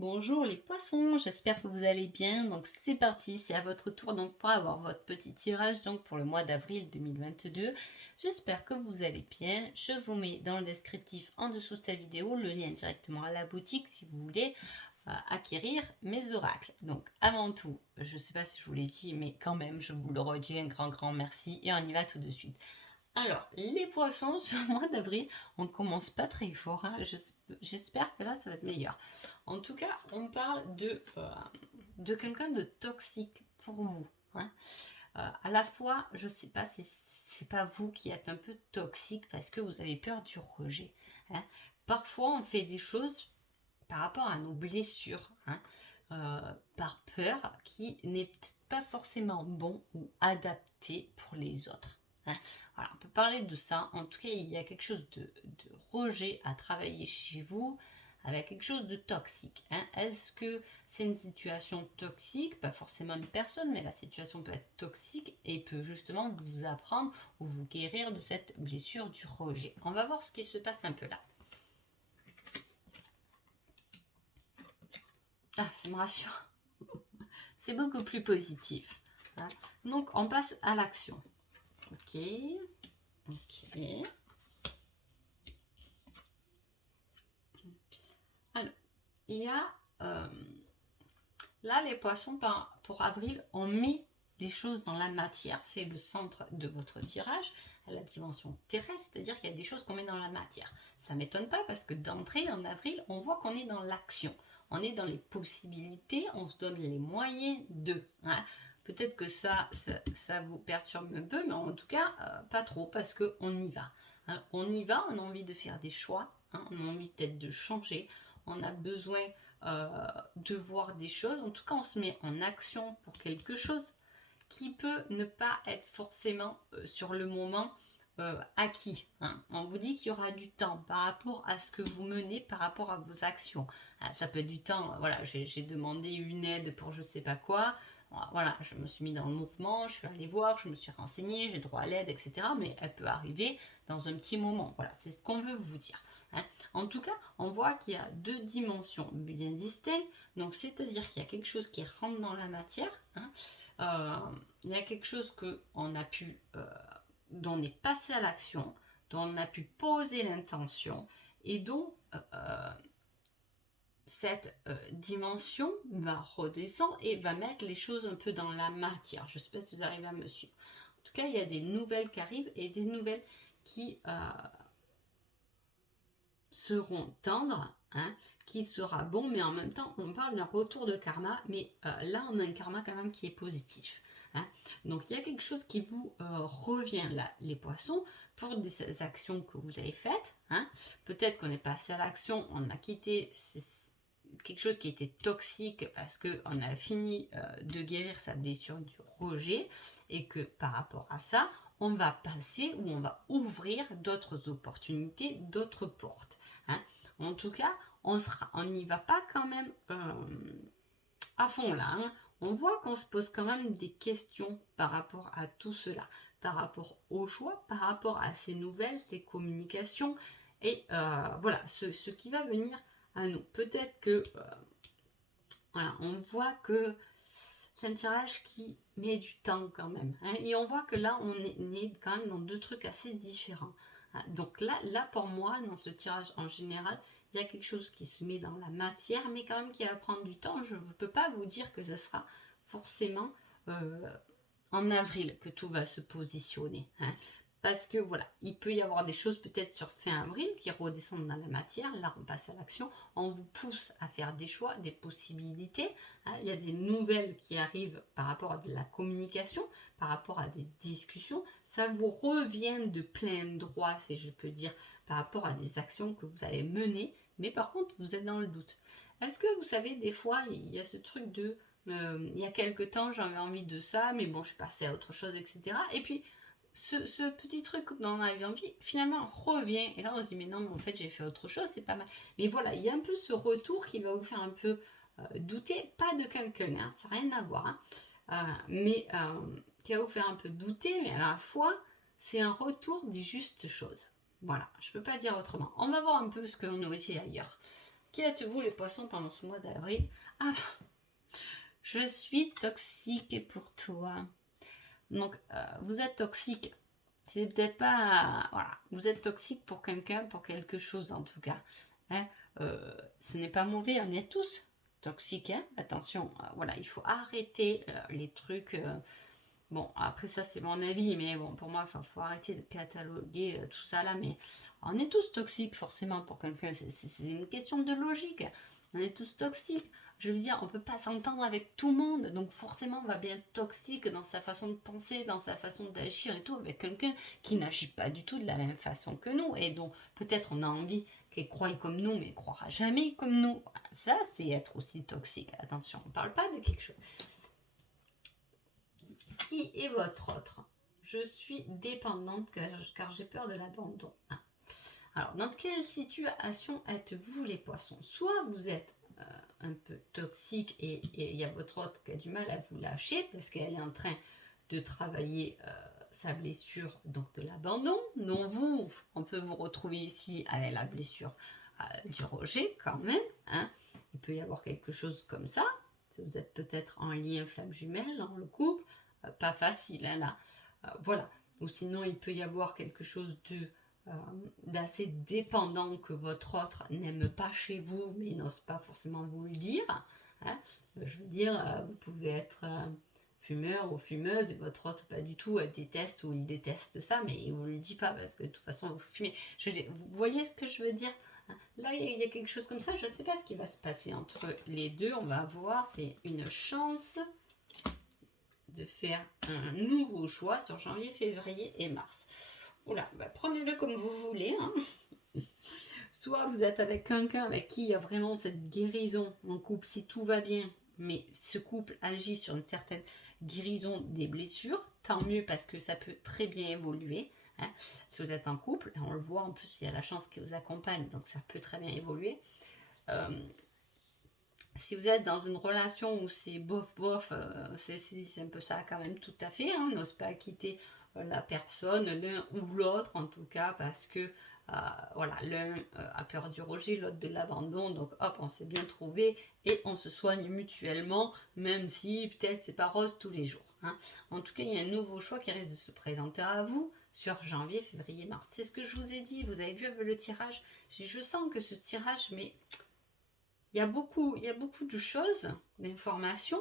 Bonjour les poissons, j'espère que vous allez bien. Donc c'est parti, c'est à votre tour donc pour avoir votre petit tirage donc pour le mois d'avril 2022. J'espère que vous allez bien. Je vous mets dans le descriptif en dessous de cette vidéo le lien directement à la boutique si vous voulez acquérir mes oracles. Donc avant tout, je ne sais pas si je vous l'ai dit, mais quand même je vous le redis, un grand merci et on y va tout de suite. Alors, les poissons, ce mois d'avril, on commence pas très fort. Hein. J'espère que là, ça va être meilleur. En tout cas, on parle de quelqu'un de toxique pour vous. Hein. À la fois, je sais pas si c'est pas vous qui êtes un peu toxique parce que vous avez peur du rejet. Hein. Parfois, on fait des choses par rapport à nos blessures, hein, par peur, qui n'est peut-être pas forcément bon ou adapté pour les autres. Hein. Voilà, on peut parler de ça. En tout cas, il y a quelque chose de rejet à travailler chez vous avec quelque chose de toxique. Hein. Est-ce que c'est une situation toxique? Pas forcément une personne, mais la situation peut être toxique et peut justement vous apprendre ou vous guérir de cette blessure du rejet. On va voir ce qui se passe un peu là. Ah, ça me rassure. C'est beaucoup plus positif. Hein. Donc, on passe à l'action. Ok. Ok. Alors, il y a... là, les poissons, pour avril, on met des choses dans la matière. C'est le centre de votre tirage, à la dimension terrestre, c'est-à-dire qu'il y a des choses qu'on met dans la matière. Ça ne m'étonne pas parce que d'entrée, en avril, on voit qu'on est dans l'action. On est dans les possibilités, on se donne les moyens de. Hein. Peut-être que ça vous perturbe un peu, mais en tout cas, pas trop, parce qu'on y va. Hein. On y va, on a envie de faire des choix, hein, on a envie peut-être de changer, on a besoin de voir des choses. En tout cas, on se met en action pour quelque chose qui peut ne pas être forcément sur le moment acquis. Hein. On vous dit qu'il y aura du temps par rapport à ce que vous menez, par rapport à vos actions. Ah, ça peut être du temps, voilà, j'ai demandé une aide pour je sais pas quoi, voilà, je me suis mis dans le mouvement, je suis allée voir, je me suis renseignée, j'ai droit à l'aide, etc. Mais elle peut arriver dans un petit moment, voilà, c'est ce qu'on veut vous dire. Hein. En tout cas, on voit qu'il y a deux dimensions bien distinctes, donc c'est-à-dire qu'il y a quelque chose qui rentre dans la matière, hein. Il y a quelque chose qu'on a pu, dont on est passé à l'action, dont on a pu poser l'intention, et dont cette dimension va redescendre et va mettre les choses un peu dans la matière. Je ne sais pas si vous arrivez à me suivre. En tout cas, il y a des nouvelles qui arrivent et des nouvelles qui seront tendres, hein, qui sera bon, mais en même temps, on parle d'un retour de karma, mais là, on a un karma quand même qui est positif. Hein. Donc, il y a quelque chose qui vous revient là, les poissons, pour des actions que vous avez faites. Hein. Peut-être qu'on est passé à l'action, on a quitté quelque chose qui était toxique parce qu'on a fini de guérir sa blessure du rejet et que par rapport à ça, on va passer ou on va ouvrir d'autres opportunités, d'autres portes. Hein. En tout cas, on n'y va pas quand même à fond là. Hein. On voit qu'on se pose quand même des questions par rapport à tout cela, par rapport au choix, par rapport à ces nouvelles, ces communications et voilà, ce qui va venir à nous. Peut-être que voilà, on voit que c'est un tirage qui met du temps quand même. Hein, et on voit que là, on est quand même dans deux trucs assez différents. Hein, donc là, pour moi, dans ce tirage en général, il y a quelque chose qui se met dans la matière, mais quand même qui va prendre du temps. Je ne peux pas vous dire que ce sera forcément en avril que tout va se positionner. Hein. Parce que voilà, il peut y avoir des choses peut-être sur fin avril qui redescendent dans la matière. Là, on passe à l'action. On vous pousse à faire des choix, des possibilités. Hein. Il y a des nouvelles qui arrivent par rapport à de la communication, par rapport à des discussions. Ça vous revient de plein droit, si je peux dire, par rapport à des actions que vous avez menées. Mais par contre, vous êtes dans le doute. Est-ce que vous savez, des fois, il y a ce truc de... il y a quelques temps, j'avais envie de ça, mais bon, je suis passée à autre chose, etc. Et puis, ce petit truc dont on avait envie, finalement, revient. Et là, on se dit, mais non, mais en fait, j'ai fait autre chose, c'est pas mal. Mais voilà, il y a un peu ce retour qui va vous faire un peu douter, pas de quelqu'un, hein, ça n'a rien à voir, hein, mais qui va vous faire un peu douter, mais à la fois, c'est un retour des justes choses. Voilà, je peux pas dire autrement. On va voir un peu ce que l'on a aussi ailleurs. Qui êtes-vous les poissons pendant ce mois d'avril? Ah, je suis toxique pour toi. Donc, vous êtes toxique. C'est peut-être pas... Voilà, vous êtes toxique pour quelqu'un, pour quelque chose en tout cas. Hein, ce n'est pas mauvais, on est tous toxiques. Hein, attention, voilà, il faut arrêter les trucs... Bon, après ça c'est mon avis, mais bon, pour moi, il faut arrêter de cataloguer tout ça là, mais on est tous toxiques forcément pour quelqu'un, c'est une question de logique, on est tous toxiques, je veux dire, on peut pas s'entendre avec tout le monde, donc forcément on va bien être toxique dans sa façon de penser, dans sa façon d'agir et tout, avec quelqu'un qui n'agit pas du tout de la même façon que nous, et dont peut-être on a envie qu'elle croie comme nous, mais elle croira jamais comme nous, ça c'est être aussi toxique, attention, on parle pas de quelque chose. Qui est votre autre? Je suis dépendante car j'ai peur de l'abandon. Ah. Alors, dans quelle situation êtes-vous les poissons? Soit vous êtes un peu toxique et il y a votre autre qui a du mal à vous lâcher parce qu'elle est en train de travailler sa blessure, donc de l'abandon. Donc vous, on peut vous retrouver ici avec la blessure du rejet quand même. Hein. Il peut y avoir quelque chose comme ça. Si vous êtes peut-être en lien flamme jumelle dans le couple, pas facile hein, là. Voilà. Ou sinon, il peut y avoir quelque chose d'assez dépendant que votre autre n'aime pas chez vous, mais n'ose pas forcément vous le dire. Hein. Je veux dire, vous pouvez être fumeur ou fumeuse et votre autre pas du tout, elle déteste ou il déteste ça, mais il ne vous le dit pas parce que de toute façon vous fumez. Vous voyez ce que je veux dire? Là, il y a quelque chose comme ça, je ne sais pas ce qui va se passer entre les deux, on va voir, c'est une chance de faire un nouveau choix sur janvier, février et mars. Oula, bah prenez-le comme vous voulez. Hein. Soit vous êtes avec quelqu'un avec qui il y a vraiment cette guérison en couple, si tout va bien, mais ce couple agit sur une certaine guérison des blessures, tant mieux parce que ça peut très bien évoluer. Hein. Si vous êtes en couple, on le voit en plus, il y a la chance qui vous accompagne, donc ça peut très bien évoluer. Si vous êtes dans une relation où c'est bof, c'est un peu ça quand même tout à fait, hein, n'ose pas quitter la personne, l'un ou l'autre en tout cas, parce que voilà, l'un a peur du rejet, l'autre de l'abandon, donc hop, on s'est bien trouvé et on se soigne mutuellement, même si peut-être c'est pas rose tous les jours. Hein. En tout cas, il y a un nouveau choix qui risque de se présenter à vous sur janvier, février, mars. C'est ce que je vous ai dit, vous avez vu avec le tirage, je sens que ce tirage, mais il y a beaucoup de choses, d'informations.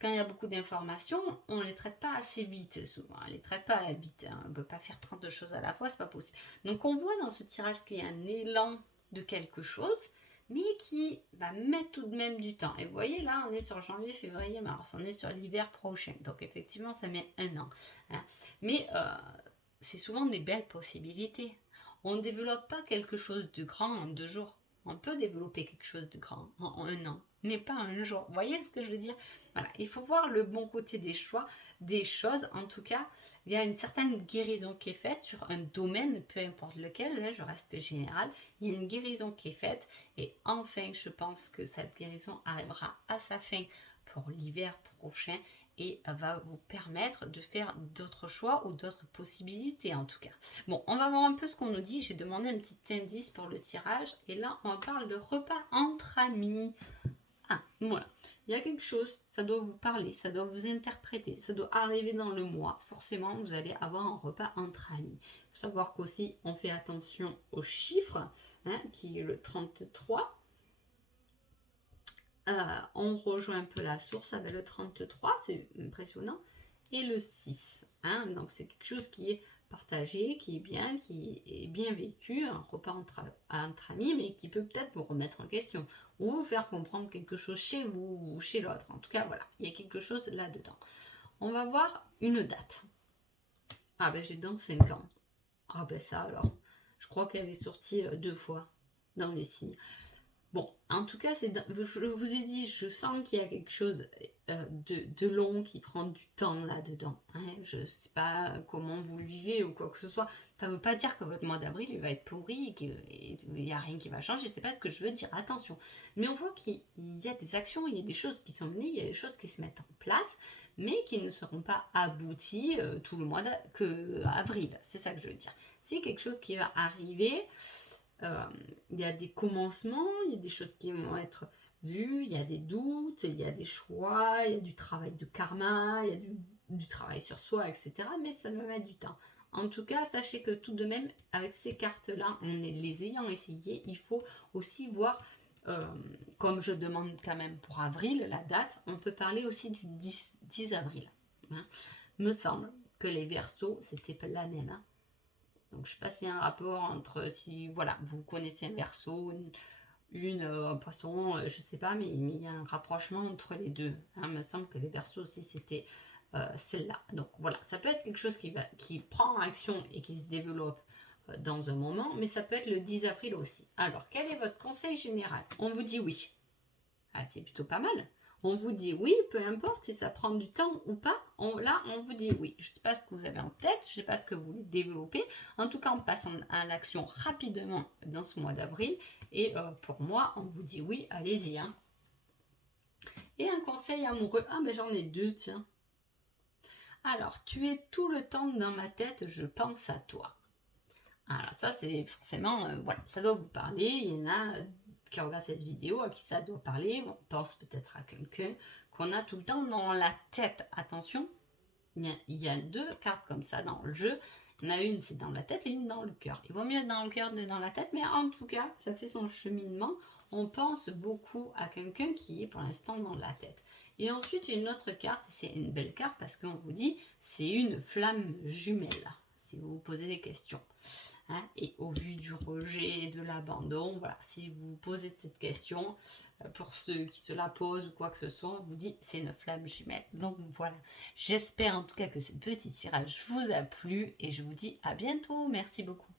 Quand il y a beaucoup d'informations, on ne les traite pas assez vite souvent. On ne les traite pas vite. Hein. On ne peut pas faire 30 choses à la fois, c'est pas possible. Donc on voit dans ce tirage qu'il y a un élan de quelque chose, mais qui va mettre tout de même du temps. Et vous voyez là, on est sur janvier, février, mars. On est sur l'hiver prochain. Donc effectivement, ça met un an. Hein. Mais c'est souvent des belles possibilités. On ne développe pas quelque chose de grand en 2 jours. On peut développer quelque chose de grand en 1 an, mais pas en 1 jour. Vous voyez ce que je veux dire? Voilà, il faut voir le bon côté des choix, des choses. En tout cas, il y a une certaine guérison qui est faite sur un domaine, peu importe lequel, là je reste général, il y a une guérison qui est faite et enfin je pense que cette guérison arrivera à sa fin pour l'hiver prochain et va vous permettre de faire d'autres choix ou d'autres possibilités en tout cas. Bon, on va voir un peu ce qu'on nous dit. J'ai demandé un petit indice pour le tirage et là on parle de repas entre amis. Ah, voilà. Il y a quelque chose, ça doit vous parler, ça doit vous interpréter, ça doit arriver dans le mois. Forcément, vous allez avoir un repas entre amis. Il faut savoir qu'aussi, on fait attention aux chiffres, hein, qui est le 33. On rejoint un peu la source avec le 33, c'est impressionnant. Et le 6. Hein, donc c'est quelque chose qui est partagé, qui est bien vécu, un repas entre amis, mais qui peut peut-être vous remettre en question ou vous faire comprendre quelque chose chez vous ou chez l'autre. En tout cas, voilà, il y a quelque chose là-dedans. On va voir une date. Ah ben j'ai dans 5 ans. Ah ben ça alors, je crois qu'elle est sortie 2 fois dans les signes. Bon, en tout cas, je vous ai dit, je sens qu'il y a quelque chose de long qui prend du temps là-dedans. Hein. Je ne sais pas comment vous le vivez ou quoi que ce soit. Ça ne veut pas dire que votre mois d'avril il va être pourri et qu'il n'y a rien qui va changer. C'est pas ce que je veux dire, attention. Mais on voit qu'il y a des actions, il y a des choses qui sont menées, il y a des choses qui se mettent en place, mais qui ne seront pas abouties tout le mois d'avril. C'est ça que je veux dire. C'est quelque chose qui va arriver. il y a des commencements, il y a des choses qui vont être vues, il y a des doutes, il y a des choix, il y a du travail de karma, il y a du travail sur soi, etc. Mais ça me met du temps. En tout cas, sachez que tout de même, avec ces cartes-là, les ayant essayées, il faut aussi voir, comme je demande quand même pour avril, la date, on peut parler aussi du 10 avril. Hein. Me semble que les Verseaux, c'était pas la même. Hein. Donc, je ne sais pas s'il y a un rapport entre, si voilà, vous connaissez un Verseau, un poisson, je ne sais pas, mais il y a un rapprochement entre les deux. Hein. Il me semble que les Verseaux aussi, c'était celle-là. Donc voilà, ça peut être quelque chose qui prend action et qui se développe dans un moment, mais ça peut être le 10 avril aussi. Alors, quel est votre conseil général? On vous dit oui. Ah, c'est plutôt pas mal. On vous dit oui, peu importe si ça prend du temps ou pas, là on vous dit oui. Je ne sais pas ce que vous avez en tête, je ne sais pas ce que vous voulez développer. En tout cas, on passe à l'action rapidement dans ce mois d'avril. Et pour moi, on vous dit oui, allez-y. Hein. Et un conseil amoureux, ah mais j'en ai deux, tiens. Alors, tu es tout le temps dans ma tête, je pense à toi. Alors ça, c'est forcément, voilà, ça doit vous parler. Il y en a qui regardent cette vidéo à qui ça doit parler. On pense peut-être à quelqu'un qu'on a tout le temps dans la tête. Attention, il y a deux cartes comme ça dans le jeu. Il y en a une, c'est dans la tête et une dans le cœur. Il vaut mieux être dans le cœur que dans la tête, mais en tout cas, ça fait son cheminement. On pense beaucoup à quelqu'un qui est pour l'instant dans la tête. Et ensuite, j'ai une autre carte, c'est une belle carte parce qu'on vous dit c'est une flamme jumelle, si vous vous posez des questions. Hein, et au vu du rejet et de l'abandon, voilà, si vous vous posez cette question, pour ceux qui se la posent ou quoi que ce soit, on vous dit c'est une flamme jumelle. Donc voilà, j'espère en tout cas que ce petit tirage vous a plu et je vous dis à bientôt. Merci beaucoup.